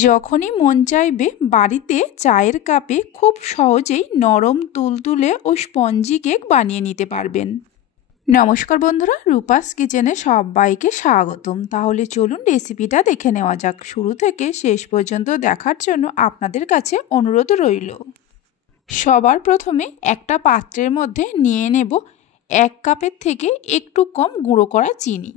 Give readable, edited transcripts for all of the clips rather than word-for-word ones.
যখনই মন চাইবে বাড়িতে চায়ের কাপে খুব সহজেই নরম তুলতুলে ও স্পঞ্জি কেক বানিয়ে নিতে পারবেন। নমস্কার বন্ধুরা, রূপাস কিচেনে সবাইকে স্বাগতম। তাহলে চলুন রেসিপিটা দেখে নেওয়া যাক। শুরু থেকে শেষ পর্যন্ত দেখার জন্য আপনাদের কাছে অনুরোধ রইল। সবার প্রথমে একটা পাত্রের মধ্যে নিয়ে নেব 1 কাপের থেকে একটু কম গুঁড়ো করা চিনি।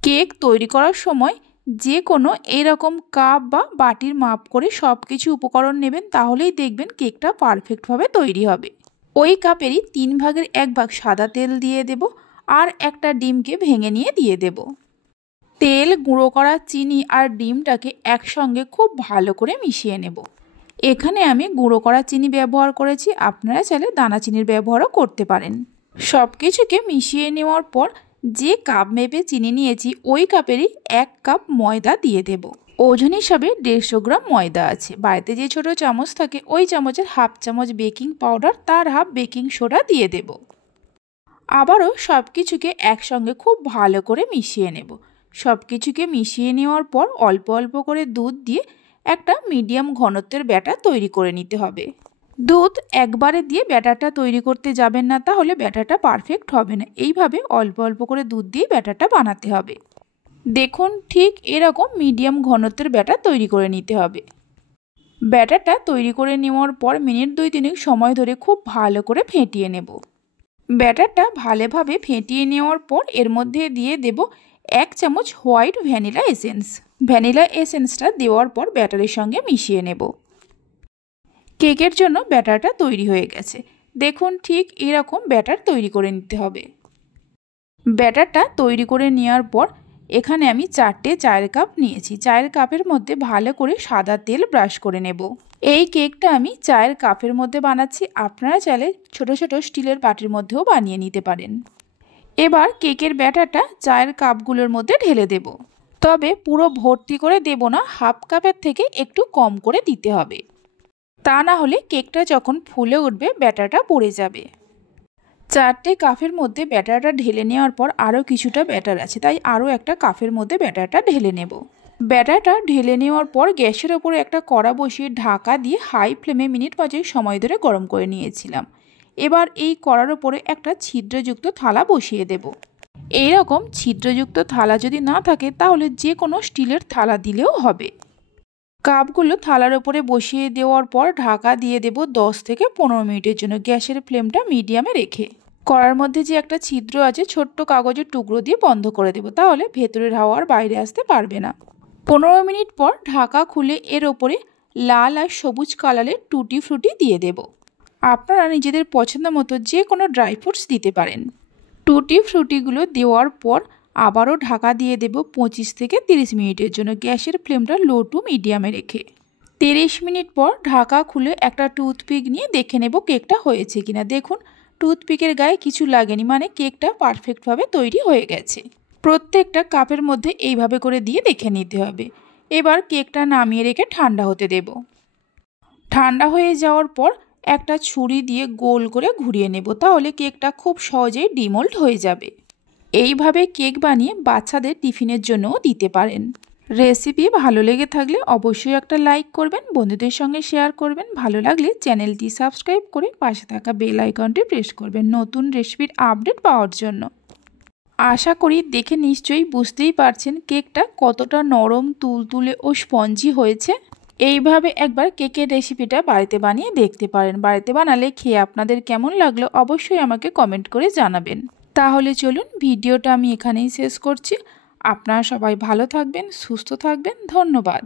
কেক তৈরি করার সময় যে কোনো এরকম কাপ বা বাটির মাপ করে সব কিছু উপকরণ নেবেন, তাহলেই দেখবেন কেকটা পারফেক্টভাবে তৈরি হবে। ওই কাপেরই 3 ভাগের 1 ভাগ সাদা তেল দিয়ে দেব আর একটা ডিমকে ভেঙে নিয়ে দিয়ে দেব। তেল, গুঁড়ো করা চিনি আর ডিমটাকে একসঙ্গে খুব ভালো করে মিশিয়ে নেব। এখানে আমি গুঁড়ো করা চিনি ব্যবহার করেছি, আপনারা চাইলে দানা চিনির ব্যবহারও করতে পারেন। সব কিছুকে মিশিয়ে নেওয়ার পর যে কাপ মেপে চিনি নিয়েছি ওই কাপেরই 1 কাপ ময়দা দিয়ে দেব। ওজন হিসাবে 150 গ্রাম ময়দা আছে। বাড়িতে যে ছোট চামচ থাকে ওই চামচের হাফ চামচ বেকিং পাউডার, তার হাফ বেকিং সোডা দিয়ে দেব। আবারও সব কিছুকে একসঙ্গে খুব ভালো করে মিশিয়ে নেব। সব কিছুকে মিশিয়ে নেওয়ার পর অল্প অল্প করে দুধ দিয়ে একটা মিডিয়াম ঘনত্বের ব্যাটার তৈরি করে নিতে হবে। দুধ একবারে দিয়ে ব্যাটারটা তৈরি করতে যাবেন না, তাহলে ব্যাটারটা পারফেক্ট হবে না। এইভাবে অল্প অল্প করে দুধ দিয়ে ব্যাটারটা বানাতে হবে। দেখুন, ঠিক এরকম মিডিয়াম ঘনত্বের ব্যাটার তৈরি করে নিতে হবে। ব্যাটারটা তৈরি করে নেওয়ার পর মিনিট 2-3 সময় ধরে খুব ভালো করে ফেটিয়ে নেব। ব্যাটারটা ভালোভাবে ফেটিয়ে নেওয়ার পর এর মধ্যে দিয়ে দেব 1 চামচ হোয়াইট ভ্যানিলা এসেন্স। ভ্যানিলা এসেন্সটা দেওয়ার পর ব্যাটারের সঙ্গে মিশিয়ে নেব। কেকের জন্য ব্যাটারটা তৈরি হয়ে গেছে। দেখুন, ঠিক এরকম ব্যাটার তৈরি করে নিতে হবে। ব্যাটারটা তৈরি করে নেওয়ার পর এখানে আমি 4টে চায়ের কাপ নিয়েছি। চায়ের কাপের মধ্যে ভালো করে সাদা তেল ব্রাশ করে নেব। এই কেকটা আমি চায়ের কাপের মধ্যে বানাচ্ছি, আপনারা চাইলে ছোট ছোট স্টিলের বাটির মধ্যেও বানিয়ে নিতে পারেন। এবার কেকের ব্যাটারটা চায়ের কাপগুলোর মধ্যে ঢেলে দেব। তবে পুরো ভর্তি করে দেব না, হাফ কাপের থেকে একটু কম করে দিতে হবে। তা না হলে কেকটা যখন ফুলে উঠবে ব্যাটারটা পড়ে যাবে। 4টে কাপের মধ্যে ব্যাটারটা ঢেলে নেওয়ার পর আরও কিছুটা ব্যাটার আছে, তাই আরও একটা কাপের মধ্যে ব্যাটারটা ঢেলে নেব। ব্যাটারটা ঢেলে নেওয়ার পর গ্যাসের ওপরে একটা কড়া বসিয়ে ঢাকা দিয়ে হাই ফ্লেমে মিনিট 5 সময় ধরে গরম করে নিয়েছিলাম। এবার এই কড়ার ওপরে একটা ছিদ্রযুক্ত থালা বসিয়ে দেব। এইরকম ছিদ্রযুক্ত থালা যদি না থাকে তাহলে যে কোনো স্টিলের থালা দিলেও হবে। কাপগুলো থালার ওপরে বসিয়ে দেওয়ার পর ঢাকা দিয়ে দেব 10 থেকে 15 মিনিটের জন্য, গ্যাসের ফ্লেমটা মিডিয়ামে রেখে। কড়ার মধ্যে যে একটা ছিদ্র আছে ছোট্ট কাগজের টুকরো দিয়ে বন্ধ করে দেব, তাহলে ভেতরের হাওয়া আর বাইরে আসতে পারবে না। 15 মিনিট পর ঢাকা খুলে এর ওপরে লাল আর সবুজ কালারের টুটি ফ্রুটি দিয়ে দেব। আপনারা নিজেদের পছন্দ মতো যে কোনো ড্রাই ফ্রুটস দিতে পারেন। টুটি ফ্রুটিগুলো দেওয়ার পর আবারও ঢাকা দিয়ে দেব 25 থেকে 30 মিনিটের জন্য, গ্যাসের ফ্লেমটা লো টু মিডিয়ামে রেখে। 30 মিনিট পর ঢাকা খুলে একটা টুথপিক নিয়ে দেখে নেব কেকটা হয়েছে কিনা। দেখুন, টুথপিকের গায়ে কিছু লাগেনি, মানে কেকটা পারফেক্টভাবে তৈরি হয়ে গেছে। প্রত্যেকটা কাপের মধ্যে এইভাবে করে দিয়ে দেখে নিতে হবে। এবার কেকটা নামিয়ে রেখে ঠান্ডা হতে দেব। ঠান্ডা হয়ে যাওয়ার পর একটা ছুরি দিয়ে গোল করে ঘুরিয়ে নেব, তাহলে কেকটা খুব সহজেই ডিমোল্ড হয়ে যাবে। এইভাবে কেক বানিয়ে বাচ্চাদের টিফিনের জন্যও দিতে পারেন। রেসিপি ভালো লেগে থাকলে অবশ্যই একটা লাইক করবেন, বন্ধুদের সঙ্গে শেয়ার করবেন। ভালো লাগলে চ্যানেলটি সাবস্ক্রাইব করে পাশে থাকা বেল আইকনটি প্রেস করবেন নতুন রেসিপির আপডেট পাওয়ার জন্য। আশা করি দেখে নিশ্চয়ই বুঝতেই পারছেন কেকটা কতটা নরম, তুলতুলে ও স্পঞ্জি হয়েছে। এইভাবে একবার কেকের রেসিপিটা বাড়িতে বানিয়ে দেখতে পারেন। বাড়িতে বানালে খেয়ে আপনাদের কেমন লাগলো অবশ্যই আমাকে কমেন্ট করে জানাবেন। তাহলে চলুন, ভিডিওটা আমি এখানেই শেষ করছি। আপনারা সবাই ভালো থাকবেন, সুস্থ থাকবেন। ধন্যবাদ।